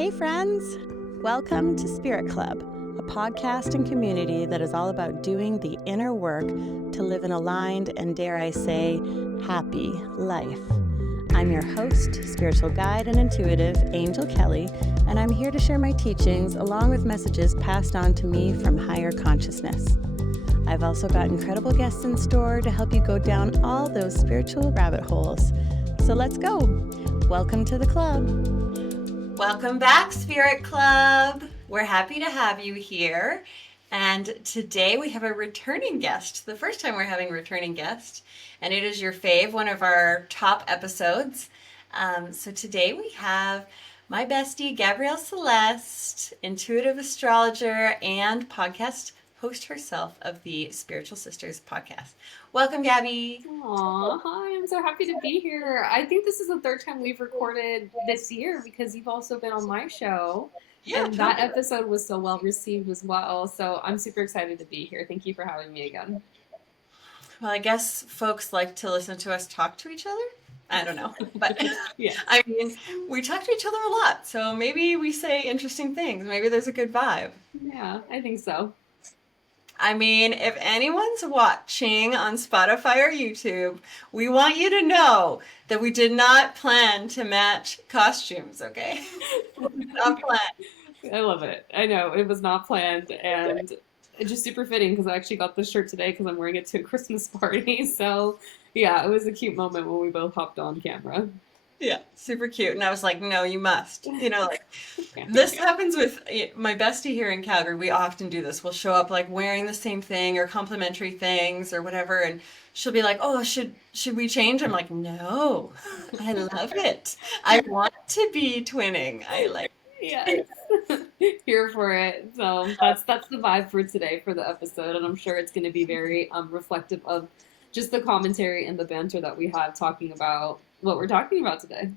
Hey friends! Welcome to Spirit Club, a podcast and community that is all about doing the inner work to live an aligned and, dare I say, happy life. I'm your host, spiritual guide and intuitive, Angell Kelly, and I'm here to share my teachings along with messages passed on to me from higher consciousness. I've also got incredible guests in store to help you go down all those spiritual rabbit holes. So let's go! Welcome to the club! Welcome back, Spirit Club. We're happy to have you here. And today we have a returning guest. The first time we're having a returning guest. And it is your fave, one of our top episodes. So today we have my bestie, Gabrielle Celeste, intuitive astrologer and podcast host herself of the Spiritual Sisters podcast. Welcome, Gabby. Aw, hi, I'm so happy to be here. I think this is the third time we've recorded this year because you've also been on my show. Yeah, and that episode was so well received as well. So I'm super excited to be here. Thank you for having me again. Well, I guess folks like to listen to us talk to each other. I don't know. But yeah. I mean, we talk to each other a lot. So maybe we say interesting things. Maybe there's a good vibe. Yeah, I think so. I mean, if anyone's watching on Spotify or YouTube, we want you to know that we did not plan to match costumes, okay? Not planned. I love it. I know, it was not planned, and it's just super fitting because I actually got this shirt today because I'm wearing it to a Christmas party. So, yeah, it was a cute moment when we both hopped on camera. Yeah, super cute. And I was like, no, you must. You know, like, this happens with my bestie here in Calgary. We often do this. We'll show up like wearing the same thing or complimentary things or whatever. And she'll be like, oh, should we change? I'm like, no, I love it. I want to be twinning. I like Yes. Here for it. So that's the vibe for today for the episode. And I'm sure it's going to be very reflective of just the commentary and the banter that we have talking about what we're talking about today.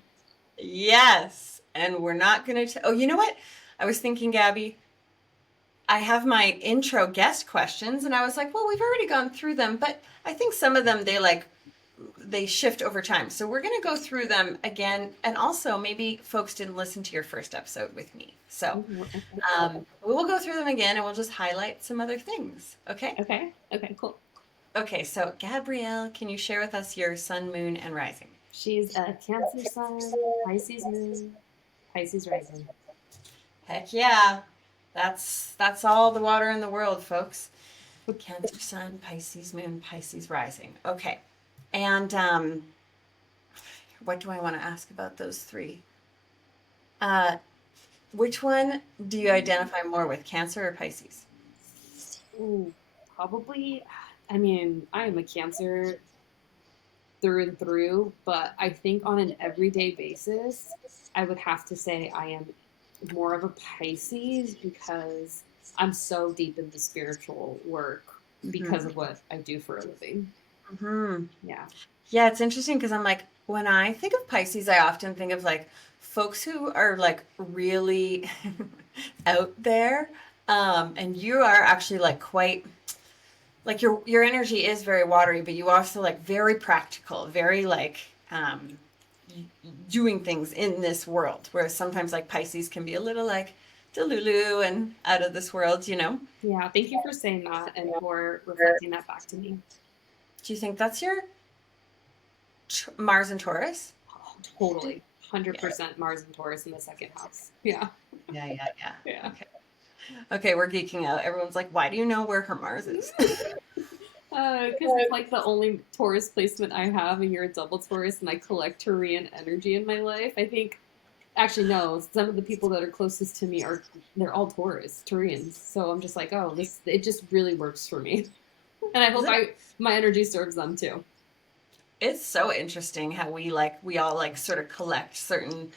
Yes. And we're not going to, oh, you know what? I was thinking, Gabby, I have my intro guest questions and I was like, well, we've already gone through them, but I think some of them, they shift over time. So we're going to go through them again. And also maybe folks didn't listen to your first episode with me. So we will go through them again and we'll just highlight some other things. Okay? Okay, cool. Okay, so Gabrielle, can you share with us your sun, moon, and rising? She's a Cancer sun, Pisces moon, Pisces rising. Heck yeah. That's all the water in the world, folks. Cancer sun, Pisces moon, Pisces rising. Okay. And what do I want to ask about those three? Which one do you identify more with, Cancer or Pisces? Ooh, probably. I mean, I am a Cancer through and through, but I think on an everyday basis, I would have to say I am more of a Pisces because I'm so deep into spiritual work because of what I do for a living. Mm-hmm. Yeah. Yeah, it's interesting because I'm like, when I think of Pisces, I often think of like folks who are like really out there. And you are actually like quite, like your energy is very watery, but you also like very practical, very like doing things in this world. Whereas sometimes like Pisces can be a little like delulu and out of this world, you know? Yeah, thank you for saying that and for reflecting that back to me. Do you think that's your Mars and Taurus? Oh, totally. 100% Mars and Taurus in the second house. Yeah. Yeah. Yeah. Okay, we're geeking out. Everyone's like, why do you know where her Mars is? Because it's like the only Taurus placement I have, and you're a double Taurus, and I collect Taurian energy in my life. I think, actually, no, some of the people that are closest to me they're all Taurians. So I'm just like, oh, it just really works for me. And I hope my energy serves them too. It's so interesting how we all like sort of collect certain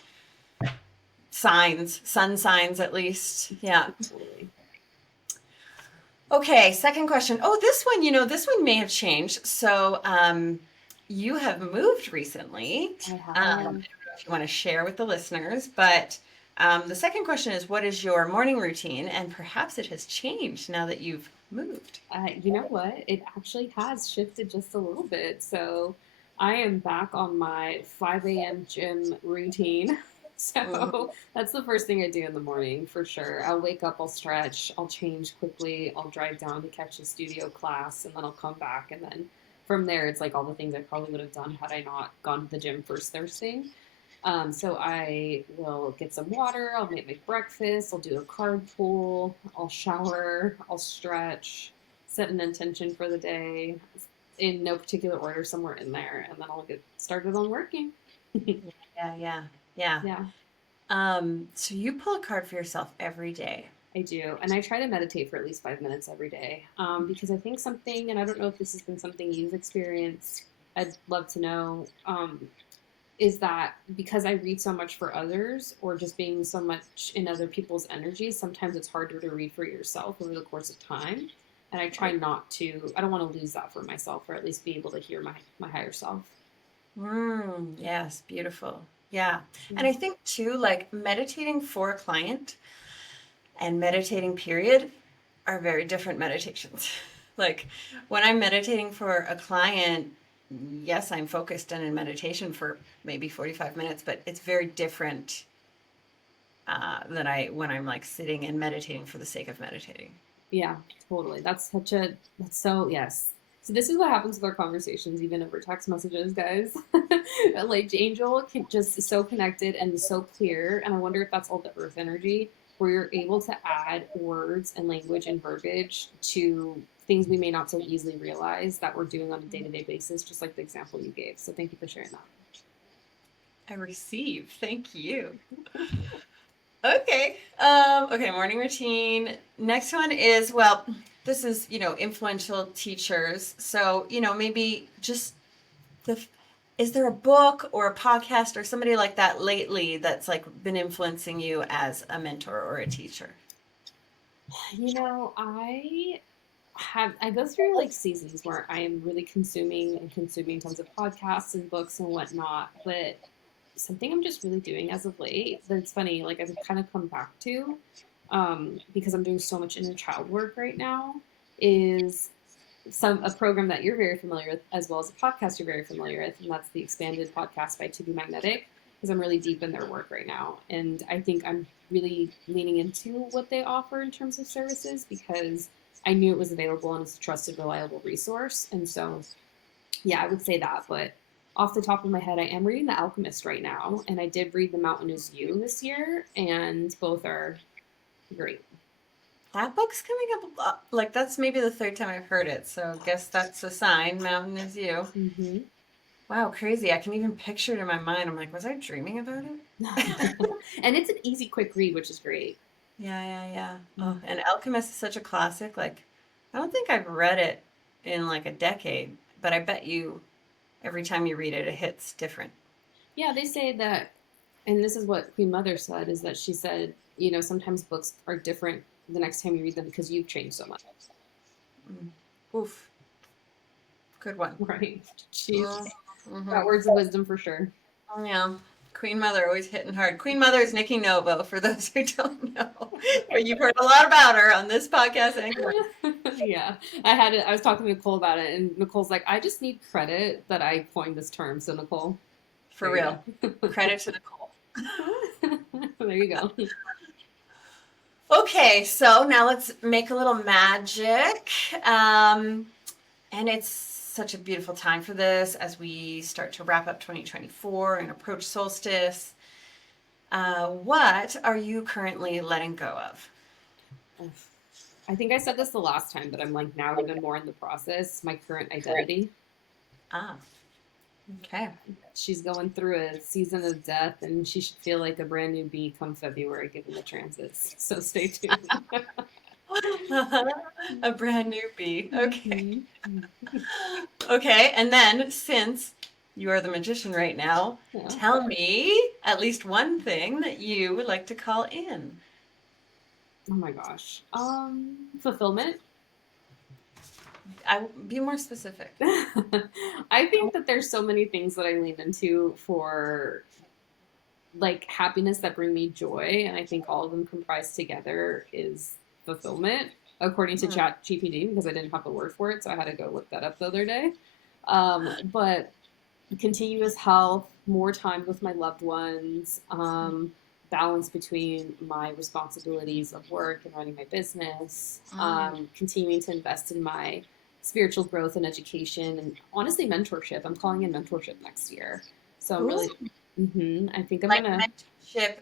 signs, sun signs at least. Yeah. Totally. Okay, second question. Oh, this one may have changed. So you have moved recently. I have. I don't know if you want to share with the listeners, but the second question is, what is your morning routine? And perhaps it has changed now that you've moved. You know what? It actually has shifted just a little bit. So I am back on my 5 a.m. gym routine. Mhm. So that's the first thing I do in the morning for sure. I'll wake up, I'll stretch, I'll change quickly, I'll drive down to catch a studio class, and then I'll come back. And then from there, it's like all the things I probably would have done had I not gone to the gym first thing. So I will get some water, I'll make my breakfast, I'll do a card pull, I'll shower, I'll stretch, set an intention for the day in no particular order, somewhere in there, and then I'll get started on working. Yeah, yeah, yeah. Yeah. So you pull a card for yourself every day. I do. And I try to meditate for at least 5 minutes every day because I think something, and I don't know if this has been something you've experienced, I'd love to know, is that because I read so much for others or just being so much in other people's energies, sometimes it's harder to read for yourself over the course of time. And I try not to, I don't want to lose that for myself or at least be able to hear my higher self. Yes, beautiful. Yeah. And Yeah. I think too, like meditating for a client and meditating period are very different meditations. Like when I'm meditating for a client, yes, I'm focused and in meditation for maybe 45 minutes, but it's very different than I when I'm like sitting and meditating for the sake of meditating. Yeah, totally. That's so, yes. So this is what happens with our conversations, even over text messages, guys. Like Angel can just is so connected and so clear. And I wonder if that's all the earth energy, where you're able to add words and language and verbiage to things we may not so easily realize that we're doing on a day-to-day basis, just like the example you gave. So thank you for sharing that. I receive. Thank you. Okay. Okay, morning routine. Next one is, well, this is, influential teachers. So, maybe just the is there a book or a podcast or somebody like that lately that's like been influencing you as a mentor or a teacher? I go through like seasons where I am really consuming tons of podcasts and books and whatnot, but something I'm just really doing as of late that's funny, like I've kind of come back to, because I'm doing so much inner child work right now, is a program that you're very familiar with, as well as a podcast you're very familiar with, and that's the Expanded podcast by To Be Magnetic. Because I'm really deep in their work right now, and I think I'm really leaning into what they offer in terms of services because I knew it was available and it's a trusted, reliable resource. And so, yeah, I would say that. But off the top of my head, I am reading The Alchemist right now, and I did read The Mountain Is You this year, and both are great. That book's coming up a lot. Like that's maybe the third time I've heard it. So I guess that's a sign. Mountain is you. Mm-hmm. Wow, crazy. I can even picture it in my mind. I'm like, was I dreaming about it? And it's an easy, quick read, which is great. Yeah, yeah, yeah. Oh, Mm. and Alchemist is such a classic. Like, I don't think I've read it in like a decade, but I bet you every time you read it, it hits different. Yeah, they say that, and this is what Queen Mother said, is that she said, sometimes books are different the next time you read them because you've changed so much. Mm. Oof, good one. Right. She's Mm-hmm. got words of wisdom for sure. Oh, yeah. Queen Mother always hitting hard. Queen Mother is Nikki Novo, for those who don't know. But you've heard a lot about her on this podcast. Yeah. I was talking to Nicole about it, and Nicole's like, I just need credit that I coined this term. So, Nicole, For real. Credit to Nicole. There you go. Okay, so now let's make a little magic. And it's such a beautiful time for this as we start to wrap up 2024 and approach solstice. What are you currently letting go of? I think I said this the last time, but I'm like now even more in the process. My current identity. Ah, okay. She's going through a season of death, and she should feel like a brand new bee come February, given the transits. So stay tuned. A brand new bee. Okay. Mm-hmm. Okay, and then since you are the magician right now, Yeah. tell me at least one thing that you would like to call in. Oh my gosh. Fulfillment. I be more specific. I think that there's so many things that I lean into for like happiness that bring me joy, and I think all of them comprised together is fulfillment, according to Chat GPT, because I didn't have the word for it, so I had to go look that up the other day. But continuous health, more time with my loved ones, balance between my responsibilities of work and running my business, Mm. continuing to invest in my spiritual growth and education, and honestly, mentorship. I'm calling in mentorship next year. So I'm Ooh, really, I think I'm like gonna, mentorship,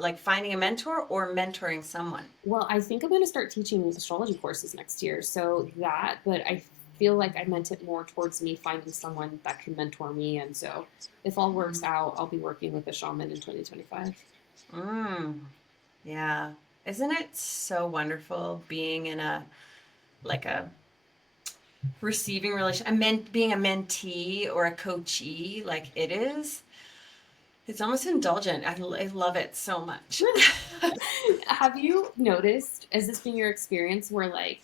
like finding a mentor or mentoring someone. well, I think I'm gonna start teaching astrology courses next year. So that, but I feel like I meant it more towards me finding someone that can mentor me. And so if all works out, I'll be working with a shaman in 2025. Mm. Yeah. Isn't it so wonderful being in a like a receiving relation, being a mentee or a coachee like it is? It's almost indulgent. I love it so much. Have you noticed, has this been your experience where like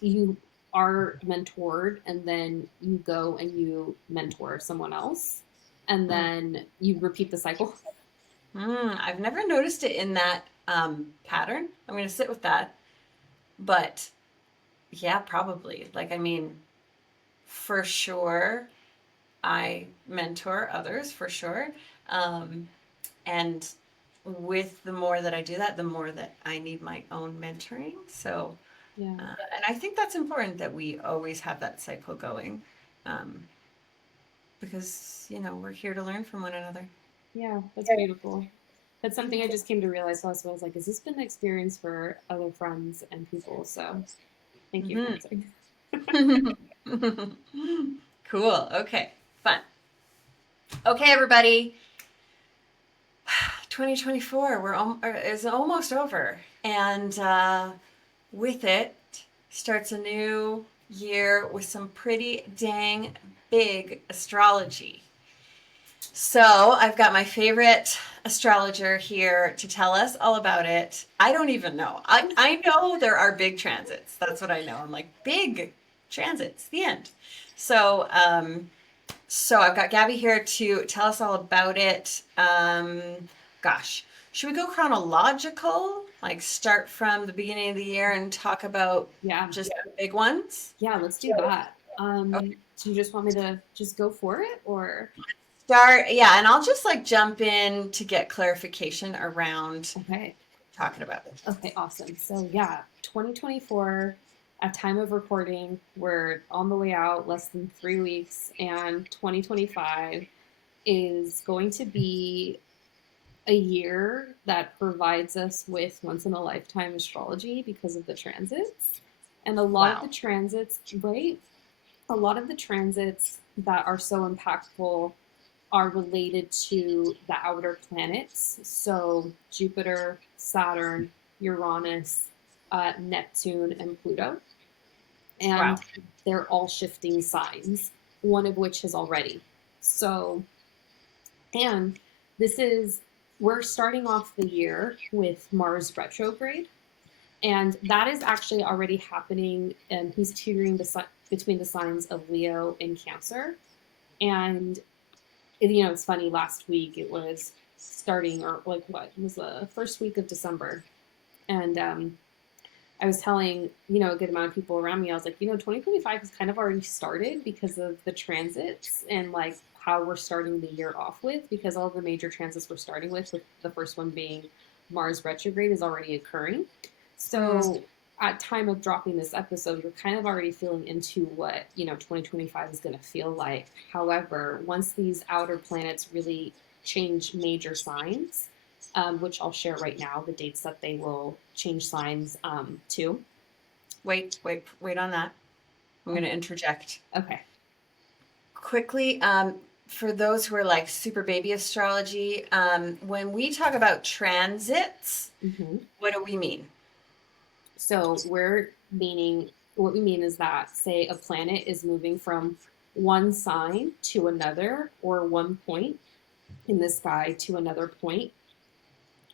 you are mentored and then you go and you mentor someone else and Mm. then you repeat the cycle? I've never noticed it in that pattern. I'm going to sit with that. But yeah, probably. Like, I mean, for sure, I mentor others for sure. Um, and with the more that I do that, the more that I need my own mentoring. So, Yeah. and I think that's important that we always have that cycle going, um, because we're here to learn from one another. Yeah, that's beautiful. That's something I just came to realize last week. I was like, has this been the experience for other friends and people? So thank you for answering. Hmm Cool. Okay. Fun. Okay, everybody. 2024 is almost over, and with it starts a new year with some pretty dang big astrology. So I've got my favorite astrologer here to tell us all about it. I don't even know. I know there are big transits. That's what I know. I'm like, big transits, the end. So, so I've got Gabby here to tell us all about it. Gosh, should we go chronological? Like start from the beginning of the year and talk about Yeah. just the big ones? Yeah, let's do that. Okay. Do you just want me to just go for it or? Start, yeah, and I'll just like jump in to get clarification around Okay. talking about it. Okay, awesome. So yeah, 2024, at time of recording, we're on the way out, less than 3 weeks, and 2025 is going to be a year that provides us with once in a lifetime astrology because of the transits. And a lot of the Wow. transits, right? A lot of the transits that are so impactful are related to the outer planets. So Jupiter, Saturn, Uranus, Neptune, and Pluto. Wow. And they're all shifting signs, one of which has already. So, and this is, we're starting off the year with Mars retrograde. And that is actually already happening. And he's teetering between the signs of Leo and Cancer. And it's funny. Last week it was starting, or like what it was the first week of December, and I was telling a good amount of people around me. I was like, 2025 has kind of already started because of the transits and like how we're starting the year off with, because all the major transits we're starting with the first one being Mars retrograde is already occurring. Mm. So at time of dropping this episode, we're kind of already feeling into what 2025 is going to feel like. However, once these outer planets really change major signs, which I'll share right now, the dates that they will change signs to. Wait on that. I'm going to interject Okay. quickly. For those who are like super baby astrology, when we talk about transits, Mm-hmm. what do we mean? So what we mean is that, say, a planet is moving from one sign to another, or one point in the sky to another point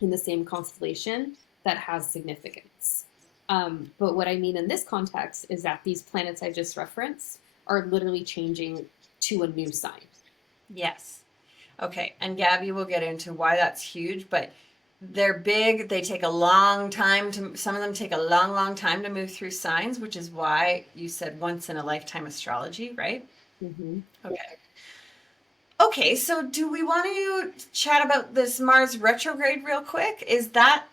in the same constellation that has significance. But what I mean in this context is that these planets I just referenced are literally changing to a new sign. Yes. Okay. And Gabby will get into why that's huge, but they're big. They take a long time some of them take a long, long time to move through signs, which is why you said once in a lifetime astrology, right? Mm-hmm. Okay. Okay, so do we want to chat about this Mars retrograde real quick? Is that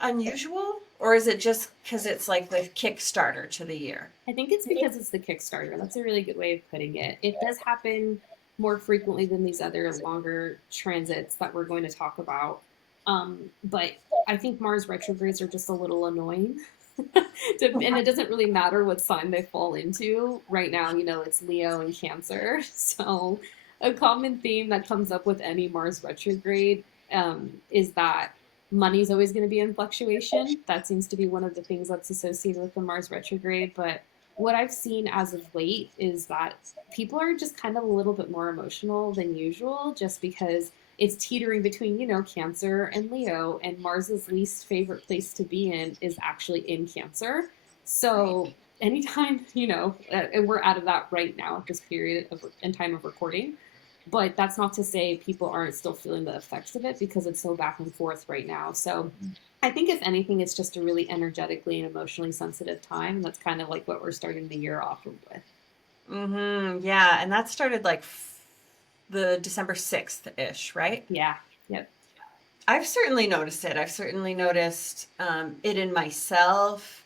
unusual, or is it just because it's like the Kickstarter to the year? I think it's because it's the Kickstarter. That's a really good way of putting it. It does happen more frequently than these other longer transits that we're going to talk about. But I think Mars retrogrades are just a little annoying. And it doesn't really matter what sign they fall into. Right now, it's Leo and Cancer. So, a common theme that comes up with any Mars retrograde is that money's always going to be in fluctuation. That seems to be one of the things that's associated with the Mars retrograde. But what I've seen as of late is that people are just kind of a little bit more emotional than usual just because it's teetering between, Cancer and Leo, and Mars's least favorite place to be in is actually in Cancer. So anytime, and we're out of that right now at this period of in time of recording. But that's not to say people aren't still feeling the effects of it because it's so back and forth right now. So I think if anything, it's just a really energetically and emotionally sensitive time. And that's kind of like what we're starting the year off with. Yeah, and that started like the December 6th ish, right? Yeah. Yep. I've certainly noticed it. I've certainly noticed it in myself.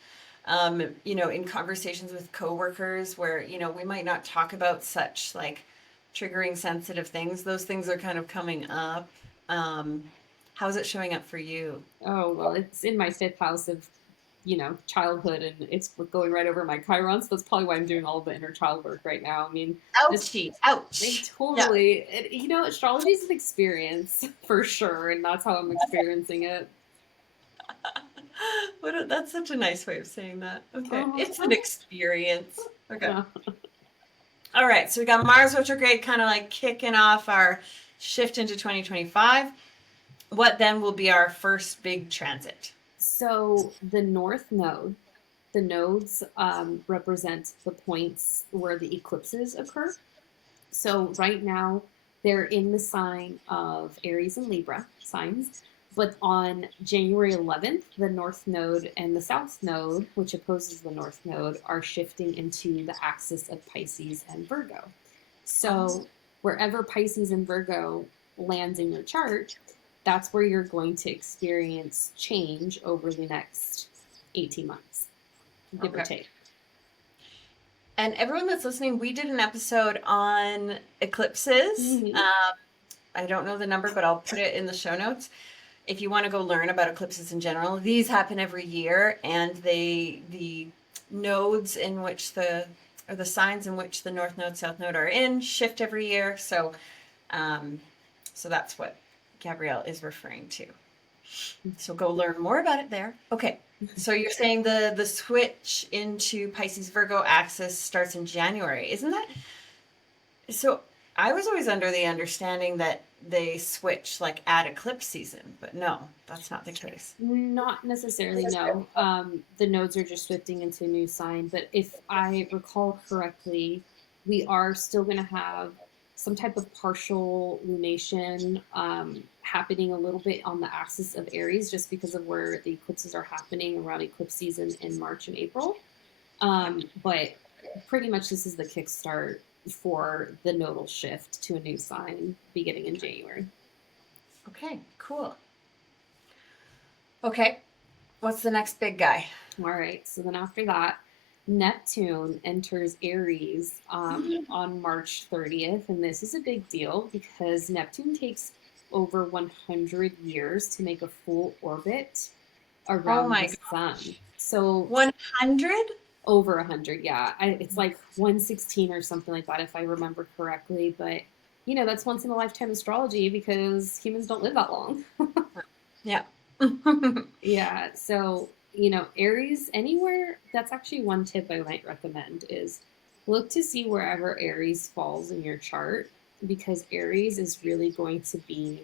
In conversations with coworkers where, we might not talk about such like triggering sensitive things. Those things are kind of coming up. How's it showing up for you? Oh, well, it's in my fifth house of, childhood, and it's going right over my Chiron. So that's probably why I'm doing all the inner child work right now. I mean, Ouchie, ouch. Yeah. totally, astrology is an experience for sure, and that's how I'm experiencing it. That's such a nice way of saying that. Okay. Uh-huh. It's an experience. Okay. Yeah. All right. So we got Mars retrograde kind of like kicking off our shift into 2025. What then will be our first big transit? So the North Node, the nodes represent the points where the eclipses occur. So right now they're in the sign of Aries and Libra signs. But on January 11th, the North Node and the South Node, which opposes the North Node, are shifting into the axis of Pisces and Virgo. So wherever Pisces and Virgo lands in your chart, that's where you're going to experience change over the next 18 months, give or take. And everyone that's listening, we did an episode on eclipses. Mm-hmm. I don't know the number, but I'll put it in the show notes. If you want to go learn about eclipses in general, these happen every year, and the nodes in which the signs in which the North Node, South Node are in shift every year. So that's what Gabrielle is referring to. So go learn more about it there. Okay. So you're saying the switch into Pisces Virgo axis starts in January, isn't that? So I was always under the understanding that they switch like at eclipse season, but no, that's not the case. Not necessarily, no. The nodes are just shifting into a new sign. But if I recall correctly, we are still going to have some type of partial lunation happening a little bit on the axis of Aries just because of where the eclipses are happening around eclipse season in March and April. But pretty much this is the kickstart for the nodal shift to a new sign beginning in January. Okay, cool. Okay, what's the next big guy? All right, so then after that, Neptune enters Aries on March 30th, and this is a big deal because Neptune takes over 100 years to make a full orbit around the sun. So 100? Over 100, yeah. It's like 116 or something like that, if I remember correctly. But, that's once in a lifetime astrology because humans don't live that long. Yeah. Yeah. So, Aries, anywhere, that's actually one tip I might recommend is look to see wherever Aries falls in your chart because Aries is really going to be,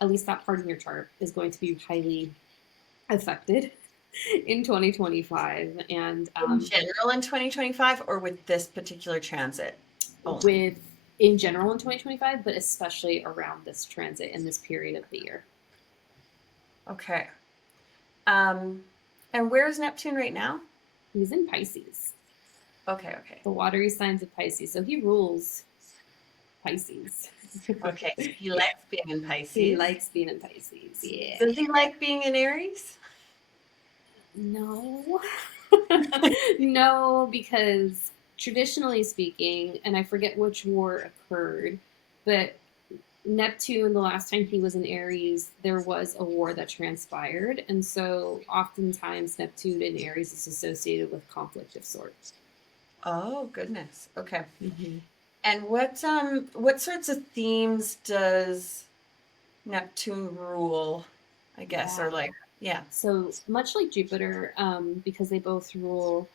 at least that part in your chart, is going to be highly affected in 2025 and in general in 2025 or with this particular transit in general in 2025 but especially around this transit in this period of the year. Okay. And where's Neptune right now? He's in Pisces. Okay. The watery signs of Pisces, so he rules Pisces. Okay, so he likes being in He Pisces. likes being in Pisces. Yeah. Does he like being in Aries? No. No, because traditionally speaking, and I forget which war occurred, but Neptune, the last time he was in Aries, there was a war that transpired. And so oftentimes Neptune in Aries is associated with conflict of sorts. Oh, goodness. Okay. Mm-hmm. And what sorts of themes does Neptune rule, I guess, Yeah. or like, yeah. So much like Jupiter, because they both rule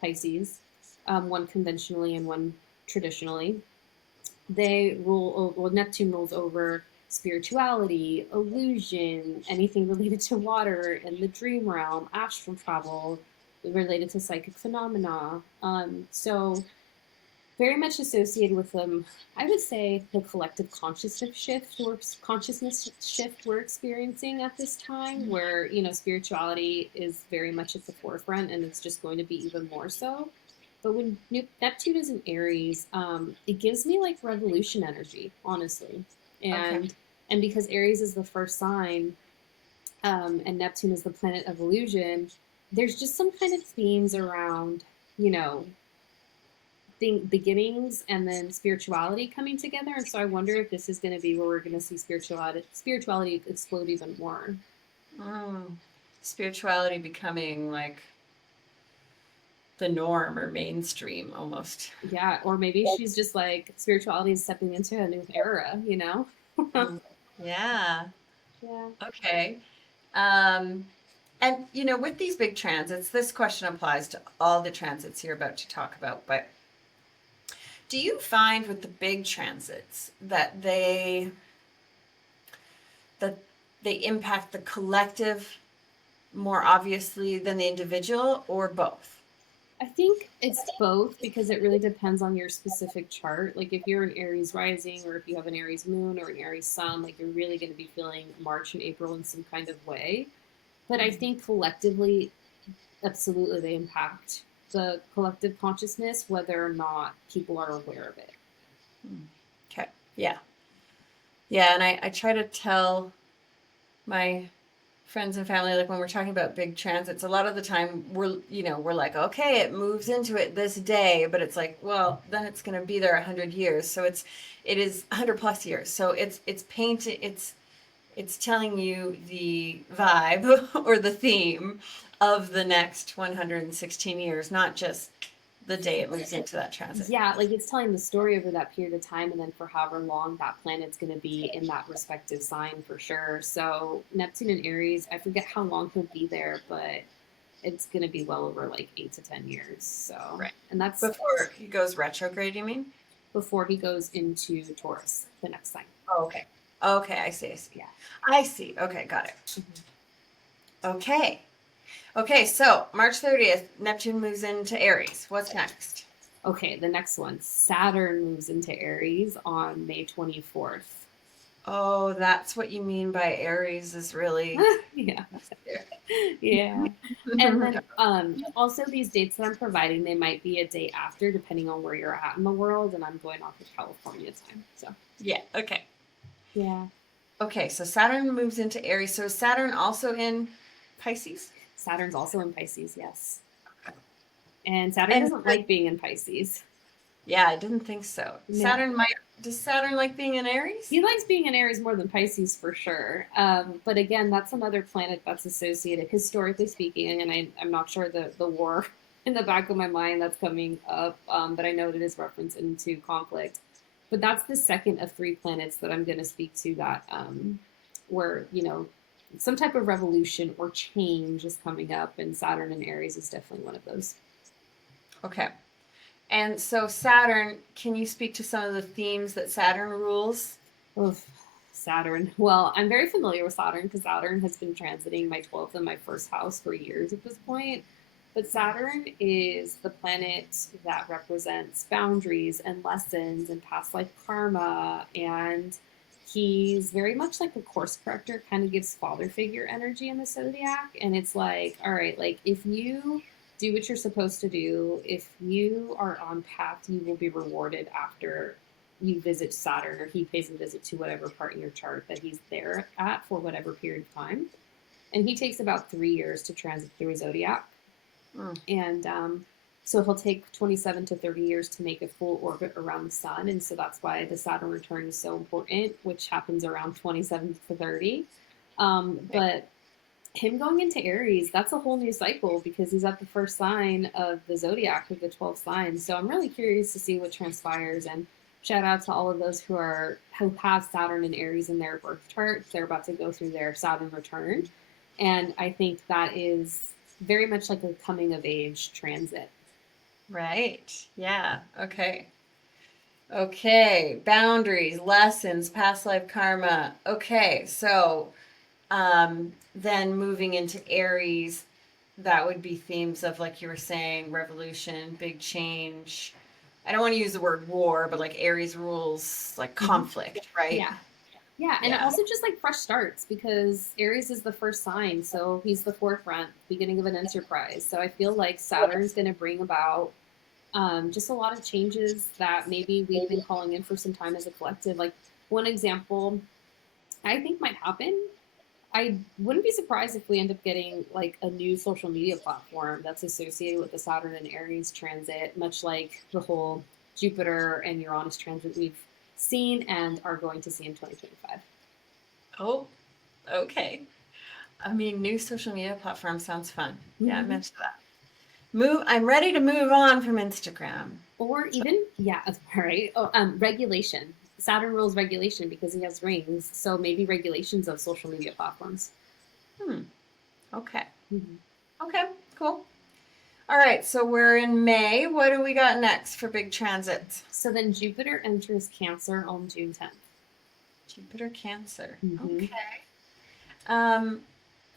Pisces, one conventionally and one traditionally, they rule, well, Neptune rules over spirituality, illusion, anything related to water and the dream realm, astral travel, related to psychic phenomena. So very much associated with I would say the collective consciousness shift we're experiencing at this time, where spirituality is very much at the forefront, and it's just going to be even more so. But when Neptune is in Aries, it gives me like revolution energy, honestly, Okay. and because Aries is the first sign, and Neptune is the planet of illusion, there's just some kind of themes around you know beginnings and then spirituality coming together. And so I wonder if this is going to be where we're going to see spirituality explode even more. Mm. Spirituality becoming like the norm or mainstream almost. Yeah, or maybe she's just like spirituality is stepping into a new era. Mm. Yeah. Yeah. Okay. Um, and with these big transits, this question applies to all the transits you're about to talk about, but do you find with the big transits that they impact the collective more obviously than the individual, or both? I think it's both because it really depends on your specific chart. Like if you're an Aries rising, or if you have an Aries moon or an Aries sun, like you're really going to be feeling March and April in some kind of way. But I think collectively, absolutely, they impact the collective consciousness, whether or not people are aware of it. Okay. Yeah. Yeah. And I try to tell my friends and family, like when we're talking about big transits, a lot of the time we're like, okay, it moves into it this day, but it's like, well, then it's going to be there 100 years. So it is 100 plus years. So it's painted, it's telling you the vibe or the theme of the next 116 years, not just the day it moves into that transit. Yeah, like it's telling the story over that period of time, and then for however long that planet's going to be in that respective sign for sure. So Neptune and Aries, I forget how long he'll be there, but it's going to be well over like 8 to 10 years. So, Right. and that's Before he goes retrograde, you mean? before he goes into Taurus, the next sign. Oh, okay. Okay, I see. Yeah. I see. Okay, got it. Mm-hmm. Okay. Okay, so March 30th, Neptune moves into Aries. What's next? Okay, the next one. Saturn moves into Aries on May 24th. Oh, that's what you mean by Aries is really. Yeah. Yeah. And then also these dates that I'm providing, they might be a day after, depending on where you're at in the world. And I'm going off of California time. So Yeah, okay. yeah. Okay, so Saturn moves into Aries. So is Saturn also in Pisces? Saturn's also in Pisces, yes. And Saturn And doesn't like being in Pisces. yeah, I didn't think so. No. Does Saturn like being in Aries? He likes being in Aries more than Pisces for sure. But again, that's another planet that's associated, historically speaking, and I'm not sure the war in the back of my mind that's coming up, but I know it is referenced into conflict. But that's the second of three planets that I'm going to speak to that where, some type of revolution or change is coming up, and Saturn and Aries is definitely one of those. Okay. And so Saturn, can you speak to some of the themes that Saturn rules? Oof, Saturn. Well, I'm very familiar with Saturn because Saturn has been transiting my 12th and my first house for years at this point. But Saturn is the planet that represents boundaries and lessons and past life karma. And he's very much like a course corrector, kind of gives father figure energy in the zodiac. And it's like, all right, like if you do what you're supposed to do, if you are on path, you will be rewarded after you visit Saturn, or he pays a visit to whatever part in your chart that he's there at for whatever period of time. And he takes about 3 years to transit through a zodiac. And so he'll take 27 to 30 years to make a full orbit around the sun. And so that's why the Saturn return is so important, which happens around 27 to 30. But him going into Aries, that's a whole new cycle because he's at the first sign of the zodiac of the 12 signs. So I'm really curious to see what transpires. And shout out to all of those who have Saturn and Aries in their birth chart. They're about to go through their Saturn return. And I think that is very much like a coming of age transit. Right. Yeah. Okay. Okay. Boundaries, lessons, past life karma. Okay. So then moving into Aries, that would be themes of, like you were saying, revolution, big change. I don't want to use the word war, but like Aries rules like conflict, right? Yeah. Yeah, and also just like fresh starts because Aries is the first sign, so he's the forefront, beginning of an enterprise. So I feel like Saturn's going to bring about just a lot of changes that maybe we've been calling in for some time as a collective. Like one example I think might happen. I wouldn't be surprised if we end up getting like a new social media platform that's associated with the Saturn and Aries transit, much like the whole Jupiter and Uranus transit we've seen and are going to see in 2025. Oh, okay. I mean, new social media platform sounds fun. Yeah, I'm into that. I'm ready to move on from Instagram. Or even, yeah, right. Oh, regulation. Saturn rules regulation because he has rings. So maybe regulations of social media platforms. Okay. Okay, cool. All right, so we're in May. What do we got next for big transits? So then Jupiter enters Cancer on June 10th. Jupiter, Cancer. Okay.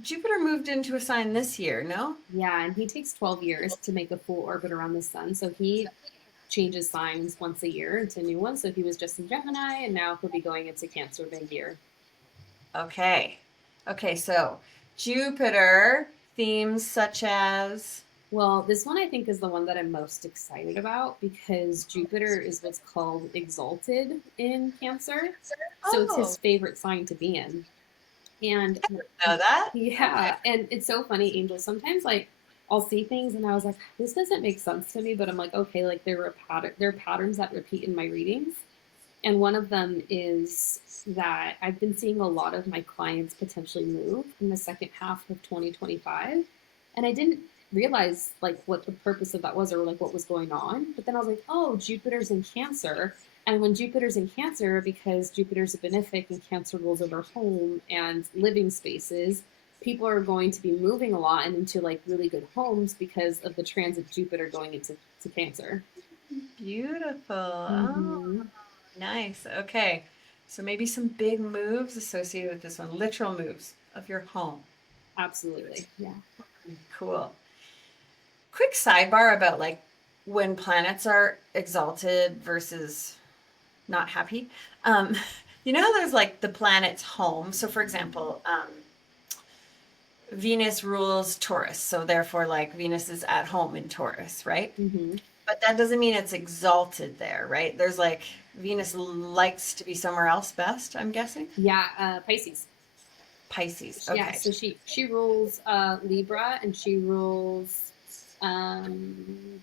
Jupiter moved into a sign this year, no? Yeah, and he takes 12 years to make a full orbit around the sun. So he changes signs once a year into new ones. So he was just in Gemini, and now he'll be going into Cancer mid-year. Okay. Okay, so Jupiter themes such as... Well, this one I think is the one that I'm most excited about because Jupiter is what's called exalted in Cancer. So it's his favorite sign to be in. And I didn't know that. Yeah, and it's so funny, Angel. Sometimes like I'll see things and I was like, this doesn't make sense to me, but I'm like, okay, like there are patterns that repeat in my readings. And one of them is that I've been seeing a lot of my clients potentially move in the second half of 2025. And I didn't realize like what the purpose of that was or like what was going on. But then I was like, oh, Jupiter's in Cancer. And when Jupiter's in Cancer, because Jupiter's a benefic and Cancer rules over home and living spaces, people are going to be moving a lot and into like really good homes because of the transit Jupiter going into Cancer. Beautiful. Oh, nice. Okay. So maybe some big moves associated with this one, literal moves of your home. Absolutely. Yeah. Cool. Quick sidebar about like when planets are exalted versus not happy. You know how there's like the planet's home. So for example, Venus rules Taurus. So therefore like Venus is at home in Taurus, right? But that doesn't mean it's exalted there, right? There's like Venus likes to be somewhere else best, I'm guessing. Yeah, Pisces. Pisces. Okay. Yeah, so she rules Libra and she rules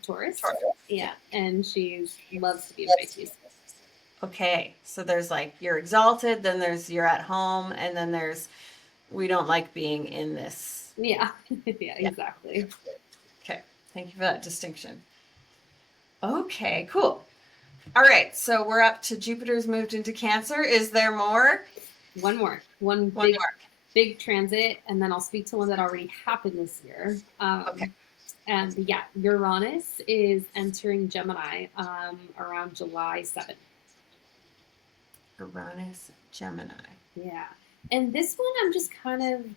Taurus. Yeah, and she loves to be in Pisces. Okay, so there's like you're exalted, then there's you're at home, and then there's we don't like being in this. Yeah, yeah, exactly. Okay, thank you for that distinction. Okay, cool. All right, so we're up to Jupiter's moved into Cancer. Is there more? One more. One big transit, and then I'll speak to one that already happened this year. Okay. And yeah, Uranus is entering Gemini around July 7th. Uranus, Gemini. Yeah. And this one I'm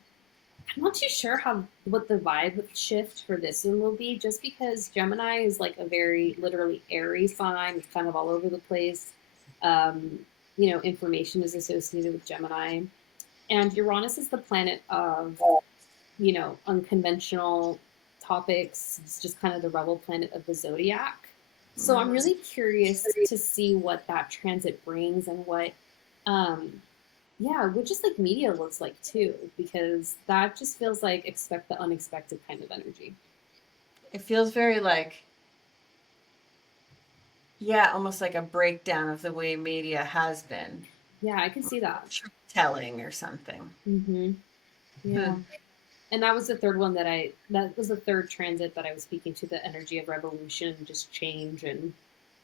not too sure what the vibe shift for this one will be, just because Gemini is like a very literally airy sign. It's kind of all over the place. Information is associated with Gemini. And Uranus is the planet of, unconventional topics. It's just kind of the rebel planet of the zodiac. So I'm really curious to see what that transit brings and what just like media looks like too, because that just feels like expect the unexpected kind of energy. It feels very like, yeah, almost like a breakdown of the way media has been Yeah, I can see that. telling or something. Mm-hmm. Hmm. Yeah. And that was the third one that was the third transit that I was speaking to, the energy of revolution, just change. And,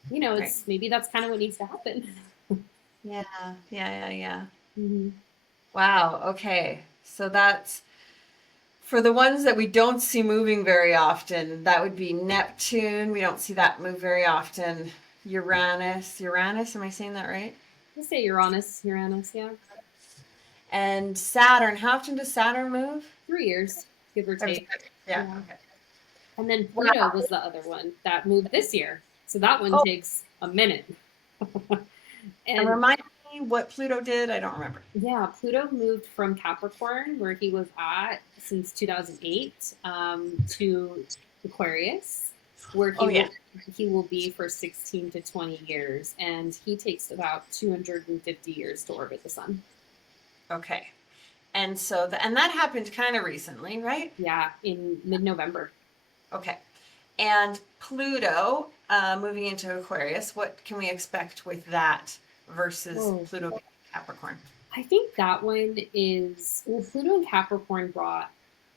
Right. it's maybe that's kind of what needs to happen. Yeah. Yeah. Yeah. Yeah. Mm-hmm. Wow. Okay. So that's for the ones that we don't see moving very often. That would be Neptune. We don't see that move very often. Uranus. Uranus. Am I saying that right? Let's say Uranus, yeah. And Saturn. How often does Saturn move? 3 years, give or Every take. Yeah. Yeah. Okay. And then Pluto Wow. was the other one that moved this year. So that one Oh, takes a minute. and And remind me what Pluto did. I don't remember. yeah, Pluto moved from Capricorn, where he was at since 2008, to Aquarius, where Oh yeah. he will be for 16 to 20 years, and he takes about 250 years to orbit the sun. Okay. And so and that happened kind of recently, right? Yeah, in mid-November. Okay. And Pluto moving into Aquarius, what can we expect with that versus Whoa. Pluto being Capricorn? I think that one is, well, Pluto and Capricorn brought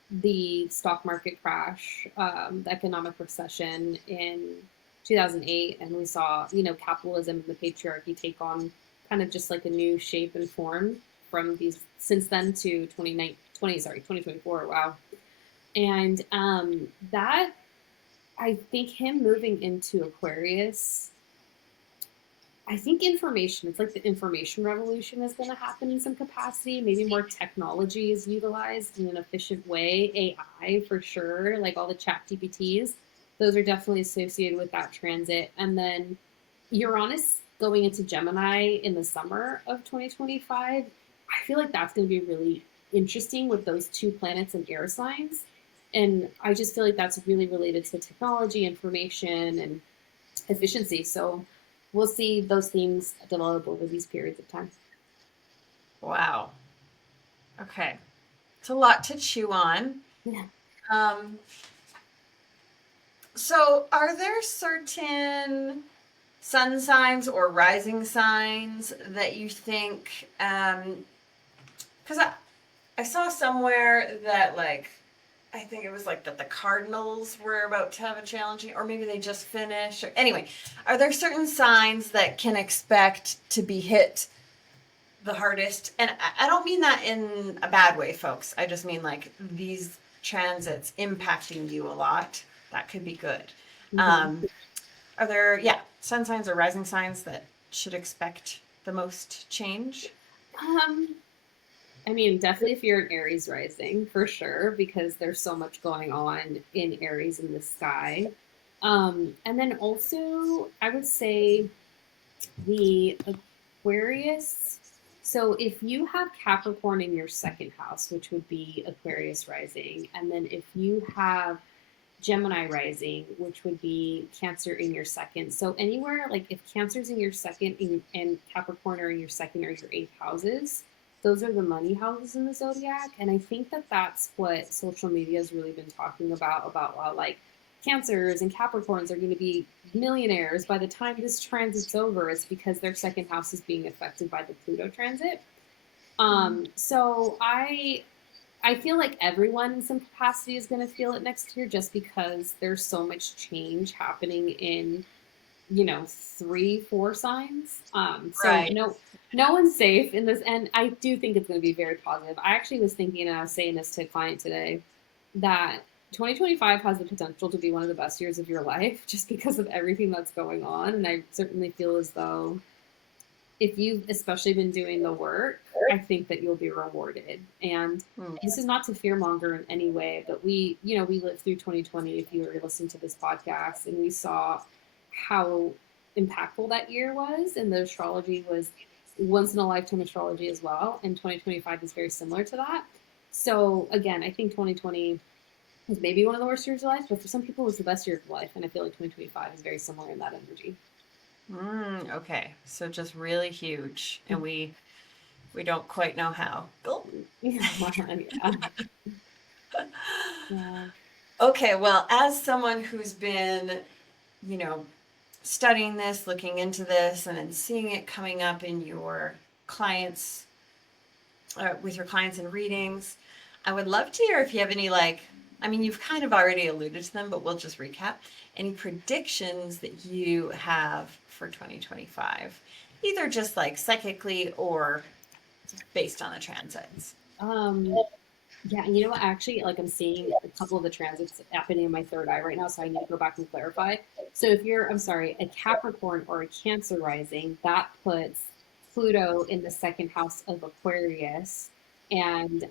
the stock market crash, the economic recession in 2008, and we saw, capitalism and the patriarchy take on kind of just like a new shape and form from these since then to 2024. Wow. And that, I think him moving into Aquarius, I think information, it's like the information revolution is going to happen in some capacity. Maybe more technology is utilized in an efficient way. AI for sure, like all the chat GPTs, those are definitely associated with that transit. And then Uranus going into Gemini in the summer of 2025, I feel like that's going to be really interesting with those two planets in air signs. And I just feel like that's really related to technology, information, and efficiency. So we'll see those themes develop over these periods of time. Wow. Okay. It's a lot to chew on. Yeah. Um, so, are there certain sun signs or rising signs that you think? Because I saw somewhere that I think it was like that the Cardinals were about to have a challenging, or maybe they just finished. Or, anyway, are there certain signs that can expect to be hit the hardest? And I don't mean that in a bad way, folks. I just mean like these transits impacting you a lot. That could be good. Mm-hmm. Um, are there, yeah, sun signs or rising signs that should expect the most change? Um, I mean, definitely if you're an Aries rising, for sure, because there's so much going on in Aries in the sky. And then also, I would say the Aquarius. So if you have Capricorn in your second house, which would be Aquarius rising, and then if you have Gemini rising, which would be Cancer in your second. So anywhere like if Cancer's in your second and Capricorn are in your second or your eighth houses, those are the money houses in the zodiac. And I think that that's what social media has really been talking about like Cancers and Capricorns are going to be millionaires by the time this transit's over. It's because their second house is being affected by the Pluto transit. So I feel like everyone in some capacity is going to feel it next year just because there's so much change happening in, 3, 4 signs. So Right. no one's safe in this. And I do think it's going to be very positive. I actually was thinking, and I was saying this to a client today, that 2025 has the potential to be one of the best years of your life just because of everything that's going on. And I certainly feel as though if you've especially been doing the work, I think that you'll be rewarded. And Hmm. this is not to fearmonger in any way, but we lived through 2020 if you were listening to this podcast, and we saw how impactful that year was. And the astrology was once in a lifetime astrology as well. And 2025 is very similar to that. So again, I think 2020 was maybe one of the worst years of life, but for some people it was the best year of life. And I feel like 2025 is very similar in that energy. Okay, so just really huge, and we don't quite know how. Oh. Yeah. Yeah. Okay, well, as someone who's been, you know, studying this, looking into this, and then seeing it coming up in your clients, with your clients in readings, I would love to hear if you have any, like, I mean, you've kind of already alluded to them, but we'll just recap. Any predictions that you have for 2025, either just like psychically or based on the transits? Yeah, and you know what? Actually, like I'm seeing a couple of the transits happening in my third eye right now, so I need to go back and clarify. So if you're, I'm sorry, a Capricorn or a Cancer rising, that puts Pluto in the second house of Aquarius, and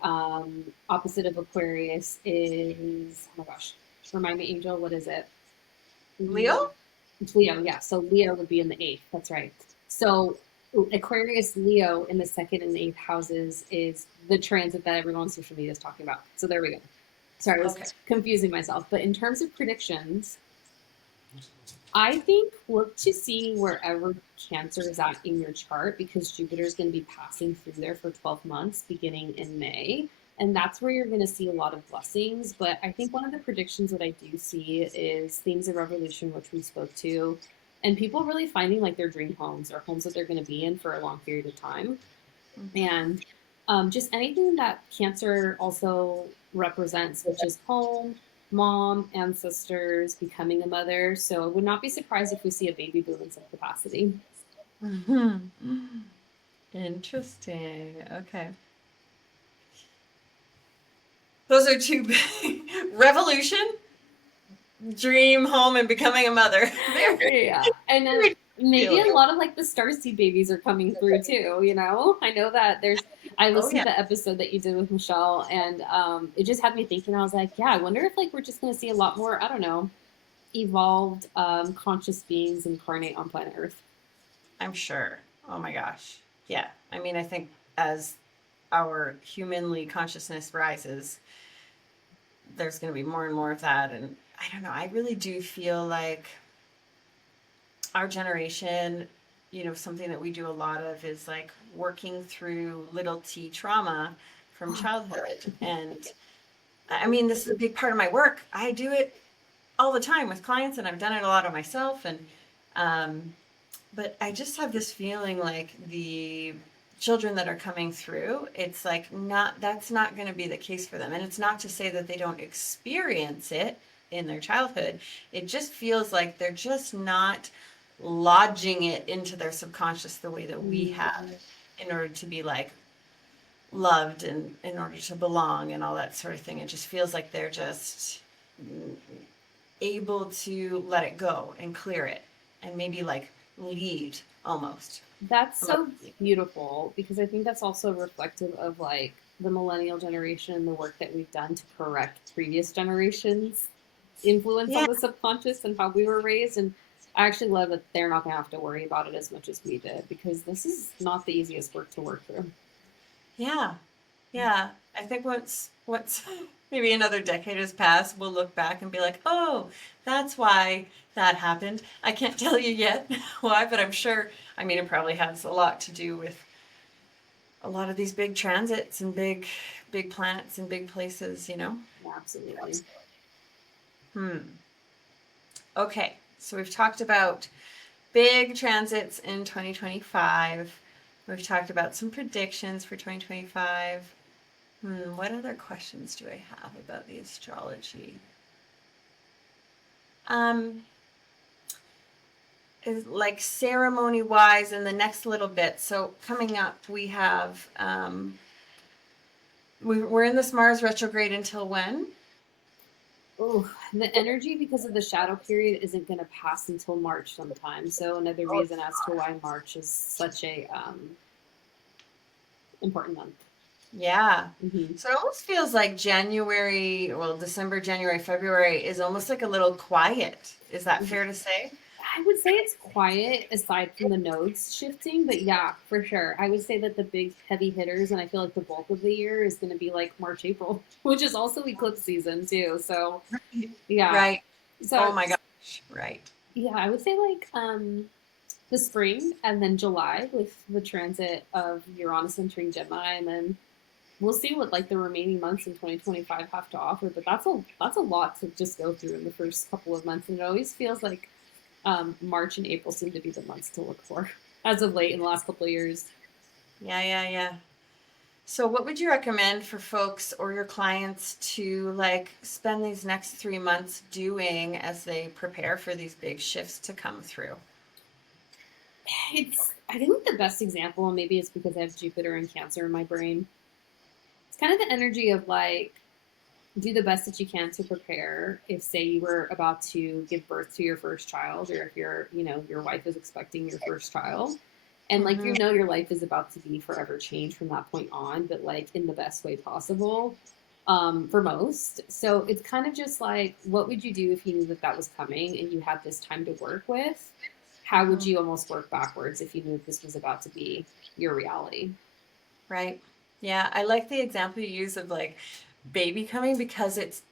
opposite of Aquarius is, oh my gosh, remind me, Angel, what is it? Leo? It's Leo, yeah. So Leo would be in the eighth. That's right. So Aquarius, Leo in the second and eighth houses is the transit that everyone on social media is talking about. So there we go. Sorry, I was Okay. confusing myself. But in terms of predictions, I think look to see wherever Cancer is at in your chart because Jupiter is going to be passing through there for 12 months beginning in May. And that's where you're going to see a lot of blessings. But I think one of the predictions that I do see is themes of revolution, which we spoke to, and people really finding like their dream homes or homes that they're going to be in for a long period of time. And just anything that Cancer also represents, which is home, mom, ancestors, becoming a mother. So I would not be surprised if we see a baby boom in some capacity. Interesting. Okay. Those are two big revolution, dream home, and becoming a mother. Yeah. And maybe a lot of like the starseed babies are coming through too, you know? I know that I listened to the episode that you did with Michelle and it just had me thinking, I was like, yeah, I wonder if like we're just gonna see a lot more, I don't know, evolved conscious beings incarnate on planet Earth. I'm sure. Oh my gosh. Yeah. I mean, I think as our humanly consciousness rises, there's going to be more and more of that. And I don't know. I really do feel like our generation, something that we do a lot of is like working through little t trauma from childhood. And I mean, this is a big part of my work. I do it all the time with clients, and I've done it a lot of myself. And, but I just have this feeling like the children that are coming through, it's like that's not going to be the case for them. And it's not to say that they don't experience it in their childhood. It just feels like they're just not lodging it into their subconscious the way that we have in order to be like loved and in order to belong and all that sort of thing. It just feels like they're just able to let it go and clear it and maybe like lead almost. That's so beautiful because I think that's also reflective of like the millennial generation and the work that we've done to correct previous generations' influence on the subconscious and how we were raised. And I actually love that they're not going to have to worry about it as much as we did because this is not the easiest work to work through. Yeah. Yeah. I think once maybe another decade has passed, we'll look back and be like, oh, that's why that happened. I can't tell you yet why, but I'm sure, I mean, it probably has a lot to do with a lot of these big transits and big planets and big places, Yeah, absolutely. Okay, so we've talked about big transits in 2025. We've talked about some predictions for 2025. What other questions do I have about the astrology? Like ceremony wise in the next little bit. So coming up, we have, we're in this Mars retrograde until when? Oh, the energy because of the shadow period isn't going to pass until March sometime. So another reason as to why March is such a important month. Yeah. So it almost feels like December, January, February is almost like a little quiet. Is that fair to say? I would say it's quiet aside from the nodes shifting, but yeah, for sure. I would say that the big heavy hitters, and I feel like the bulk of the year is going to be like March, April, which is also eclipse season too. So yeah, Right. Oh so my gosh. Right. yeah, I would say like the spring and then July with the transit of Uranus entering Gemini, and then we'll see what like the remaining months in 2025 have to offer. But that's a lot to just go through in the first couple of months, and it always feels like March and April seem to be the months to look for as of late in the last couple of years. Yeah, yeah, yeah. So, what would you recommend for folks or your clients to like spend these next 3 months doing as they prepare for these big shifts to come through? It's I think the best example, and maybe it's because I have Jupiter and Cancer in my brain. It's kind of the energy of like do the best that you can to prepare. If say you were about to give birth to your first child, or if your wife is expecting your first child, and like Mm-hmm. your life is about to be forever changed from that point on, but like in the best way possible, for most. So it's kind of just like, what would you do if you knew that that was coming and you had this time to work with? How would Mm-hmm. you almost work backwards if you knew this was about to be your reality? Right. Yeah, I like the example you use of like baby coming because it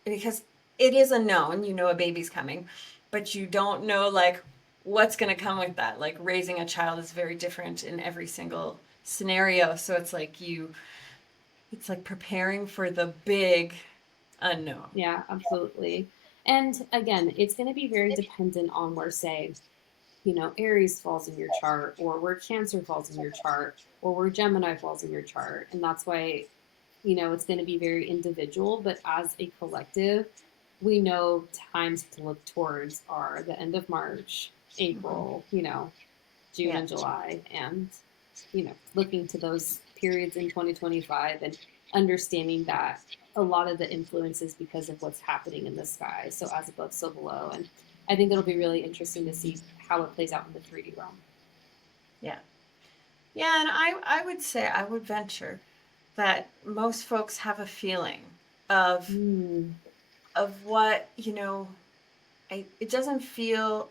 is a known, you know a baby's coming, but you don't know like what's going to come with that. Like raising a child is very different in every single scenario, so it's like preparing for the big unknown. Yeah, absolutely. And again, it's going to be very dependent on where, say, Aries falls in your chart, or where Cancer falls in your chart, or where Gemini falls in your chart. And that's why, it's going to be very individual. But as a collective, we know times to look towards are the end of March, Mm-hmm. April, June Yeah. and July, and looking to those periods in 2025 and understanding that a lot of the influence is because of what's happening in the sky. So as above, so below. And I think it'll be really interesting to see how it plays out in the 3D realm. Yeah. Yeah, and I would say I would venture that most folks have a feeling of Mm, what, it doesn't feel,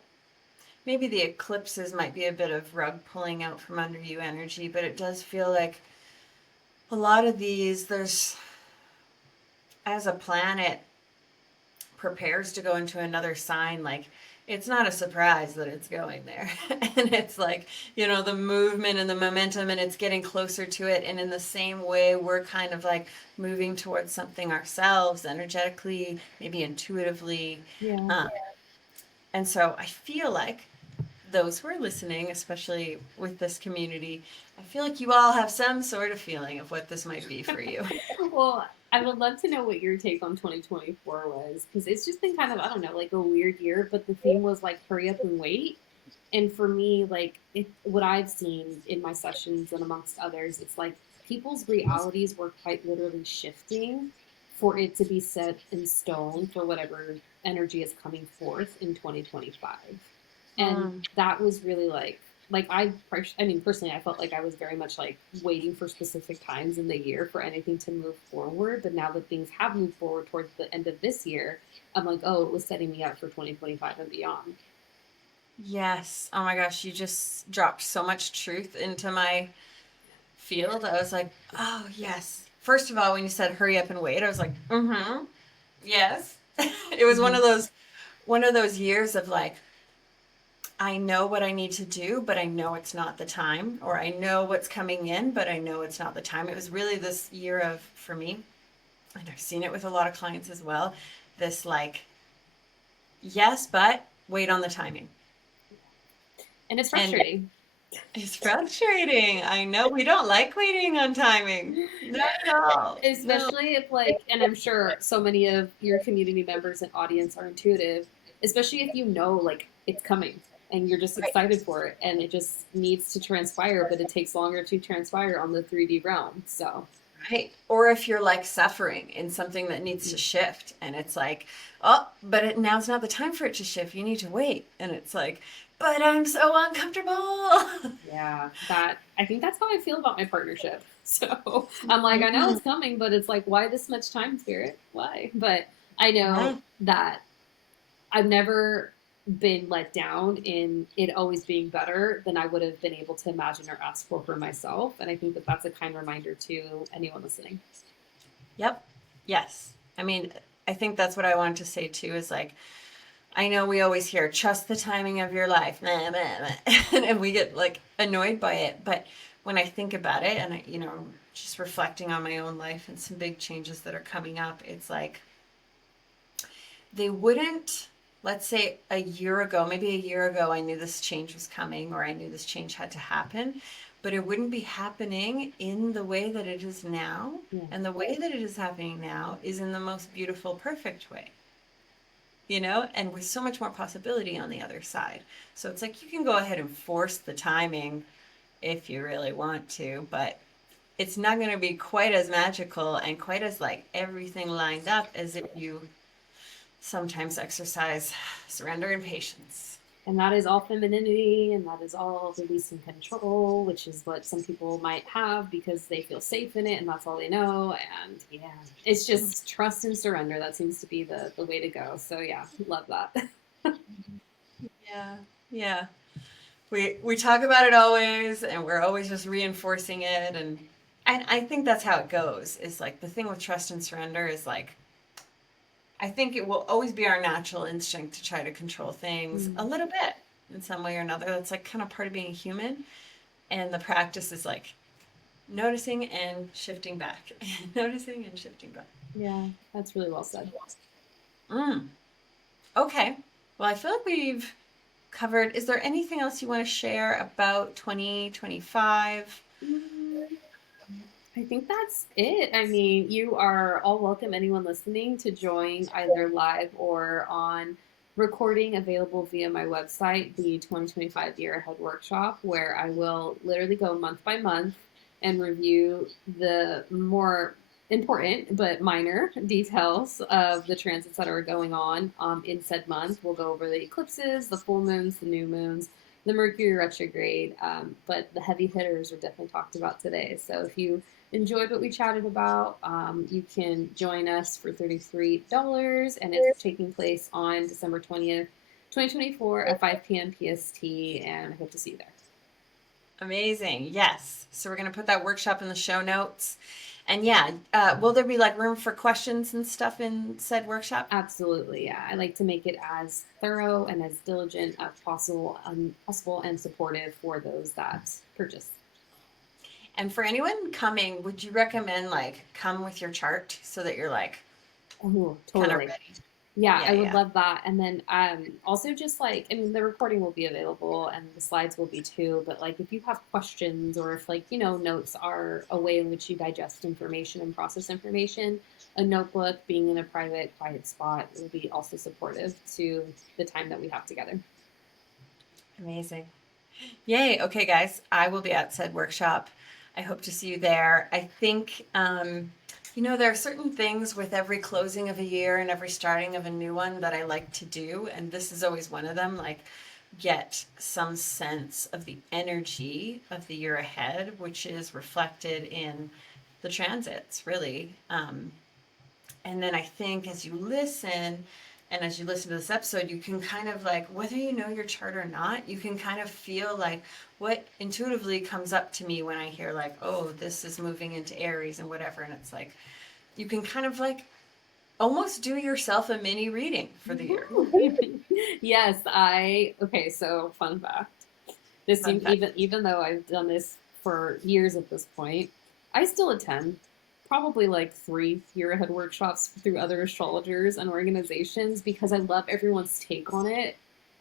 maybe the eclipses might be a bit of rug pulling out from under you energy, but it does feel like a lot of these, as a planet prepares to go into another sign, like it's not a surprise that it's going there. And it's like, the movement and the momentum, and it's getting closer to it. And in the same way, we're kind of like moving towards something ourselves energetically, maybe intuitively. yeah. Um, and so I feel like those who are listening, especially with this community, I feel like you all have some sort of feeling of what this might be for you. Well, I would love to know what your take on 2024 was, because it's just been kind of, I don't know, like a weird year, but the theme was like hurry up and wait. And for me, like what I've seen in my sessions and amongst others, it's like people's realities were quite literally shifting for it to be set in stone for whatever energy is coming forth in 2025. And Mm, that was really I mean, personally, I felt like I was very much like waiting for specific times in the year for anything to move forward. But now that things have moved forward towards the end of this year, I'm like, oh, it was setting me up for 2025 and beyond. yes. Oh my gosh, you just dropped so much truth into my field. I was like, oh, yes. First of all, when you said hurry up and wait, I was like, mm-hmm, yes. It was Mm-hmm. one of those years of like, I know what I need to do, but I know it's not the time, or I know what's coming in, but I know it's not the time. It was really this year of, for me, and I've seen it with a lot of clients as well, this like, yes, but wait on the timing. And it's And frustrating. it's frustrating. I know we don't like waiting on timing. Not at all. No. Especially if like, and I'm sure so many of your community members and audience are intuitive, especially if you know like it's coming and you're just Right. excited for it and it just needs to transpire, but it takes longer to transpire on the 3D realm. So Right. Or if you're like suffering in something that needs to mhm. shift and it's like, oh, but now's not the time for it to shift. You need to wait. And it's like, but I'm so uncomfortable. Yeah, that I think that's how I feel about my partnership. So I'm like, I know it's coming, but it's like, why this much time, spirit? Why? But I Yeah. know that I've never been let down in it always being better than I would have been able to imagine or ask for myself. And I think that that's a kind reminder to anyone listening. Yep. Yes. I mean, I think that's what I wanted to say too is like, I know we always hear trust the timing of your life, and we get like annoyed by it. But when I think about it and I, just reflecting on my own life and some big changes that are coming up, it's like they wouldn't, let's say maybe a year ago, I knew this change was coming or I knew this change had to happen, but it wouldn't be happening in the way that it is now. Yeah. And the way that it is happening now is in the most beautiful, perfect way, and with so much more possibility on the other side. So it's like you can go ahead and force the timing if you really want to, but it's not going to be quite as magical and quite as like everything lined up as if you sometimes exercise surrender and patience. And that is all femininity, and that is all releasing control, which is what some people might have because they feel safe in it and that's all they know. And yeah, it's just trust and surrender. That seems to be the way to go. So yeah, love that. Yeah. Yeah. We talk about it always and we're always just reinforcing it, and I think that's how it goes. Is like the thing with trust and surrender is like I think it will always be our natural instinct to try to control things a little bit in some way or another. That's like kind of part of being human. And the practice is like noticing and shifting back, noticing and shifting back. Yeah, that's really well said. Mm. Okay. Well, I feel like we've covered. Is there anything else you want to share about 2025? I think that's it. I mean, you are all welcome, anyone listening, to join either live or on recording available via my website, the 2025 Year Ahead Workshop, where I will literally go month by month and review the more important but minor details of the transits that are going on in said month. We'll go over the eclipses, the full moons, the new moons, the Mercury retrograde, but the heavy hitters are definitely talked about today. So if you enjoyed what we chatted about, you can join us for $33, and it's taking place on December 20th, 2024 at 5 p.m. PST, and I hope to see you there. Amazing. Yes. So we're going to put that workshop in the show notes. And yeah, will there be like room for questions and stuff in said workshop? Absolutely, yeah. I like to make it as thorough and as diligent as possible, and supportive for those that purchase. And for anyone coming, would you recommend like come with your chart so that you're like Oh, kind of totally. ready? Yeah, I would Yeah. love that. And then also just like, I mean, the recording will be available and the slides will be too, but like if you have questions or if like, notes are a way in which you digest information and process information, a notebook being in a private, quiet spot will be also supportive to the time that we have together. Amazing. Yay. Okay, guys, I will be at said workshop. I hope to see you there. I think, there are certain things with every closing of a year and every starting of a new one that I like to do. And this is always one of them, like get some sense of the energy of the year ahead, which is reflected in the transits, really. And then I think as you listen, and as you listen to this episode, you can kind of like, whether you know your chart or not, you can kind of feel like what intuitively comes up to me when I hear like, oh, this is moving into Aries and whatever. And it's like, you can kind of like almost do yourself a mini reading for the year. Yes, okay, so fun fact. This Fun seems, fact. even though I've done this for years at this point, I still attend probably like 3 year ahead workshops through other astrologers and organizations because I love everyone's take on it.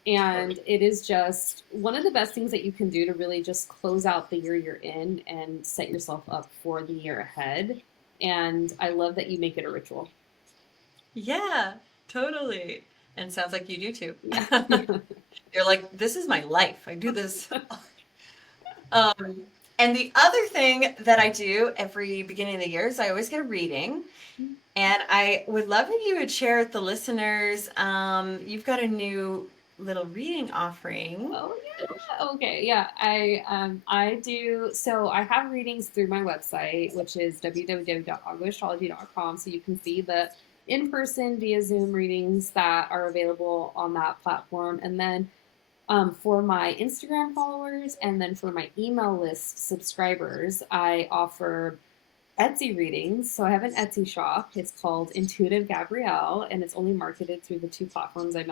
And it is just one of the best things that you can do to really just close out the year you're in and set yourself up for the year ahead. And I love that you make it a ritual. Yeah, totally. And sounds like you do too. Yeah. You're like, this is my life. I do this. Um, and the other thing that I do every beginning of the year is I always get a reading. And I would love if you would share with the listeners. You've got a new little reading offering. Oh yeah. Okay. Yeah. I do. So I have readings through my website, which is www.agoastrology.com. So you can see the in-person via Zoom readings that are available on that platform. And then for my Instagram followers and then for my email list subscribers, I offer Etsy readings. So I have an Etsy shop. It's called Intuitive Gabrielle, and it's only marketed through the 2 platforms I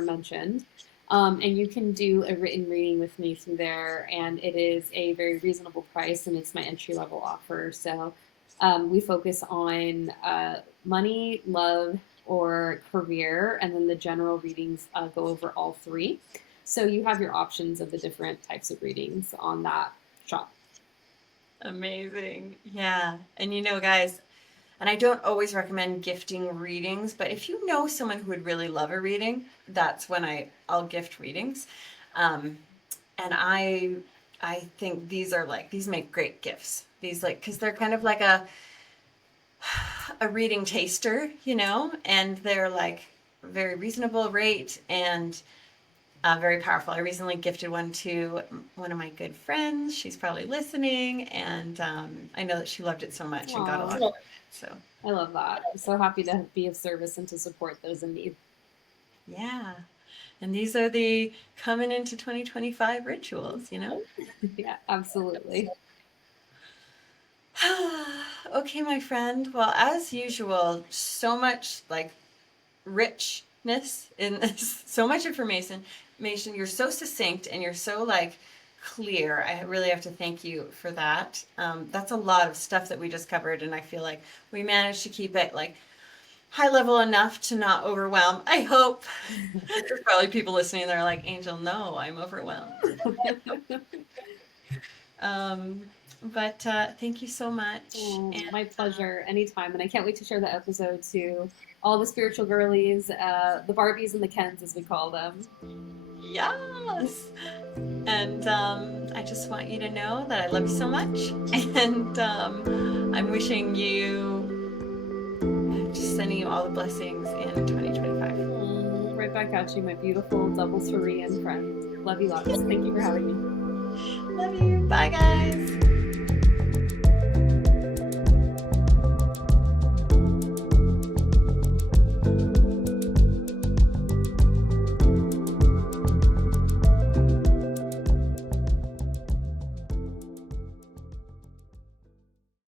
mentioned. And you can do a written reading with me through there, and it is a very reasonable price, and it's my entry level offer. So we focus on money, love, or career, and then the general readings go over all 3. So you have your options of the different types of readings on that shop. Amazing. Yeah. And guys, and I don't always recommend gifting readings, but if you know someone who would really love a reading, that's when I'll gift readings. And I think these make great gifts. These because they're kind of like a reading taster, and they're like very reasonable rate and very powerful. I recently gifted one to one of my good friends. She's probably listening, and I know that she loved it so much and got a lot of it. So I love that. I'm so happy to be of service and to support those in need. Yeah. And these are the coming into 2025 rituals, Yeah, absolutely. Okay, my friend. Well, as usual, so much richness in this, so much information. You're so succinct and you're so clear. I really have to thank you for that. That's a lot of stuff that we just covered, and I feel like we managed to keep it high level enough to not overwhelm. I hope. There's probably people listening that are like, Angel, no, I'm overwhelmed. But thank you so much. My pleasure. Anytime. And I can't wait to share the episode to all the spiritual girlies, the Barbies and the Kens, as we call them. Yes. And I just want you to know that I love you so much. And I'm wishing you, just sending you all the blessings in 2025. Right back at you, my beautiful double Sorian friend. Love you lots. Thank you for having me. Love you. Bye, guys.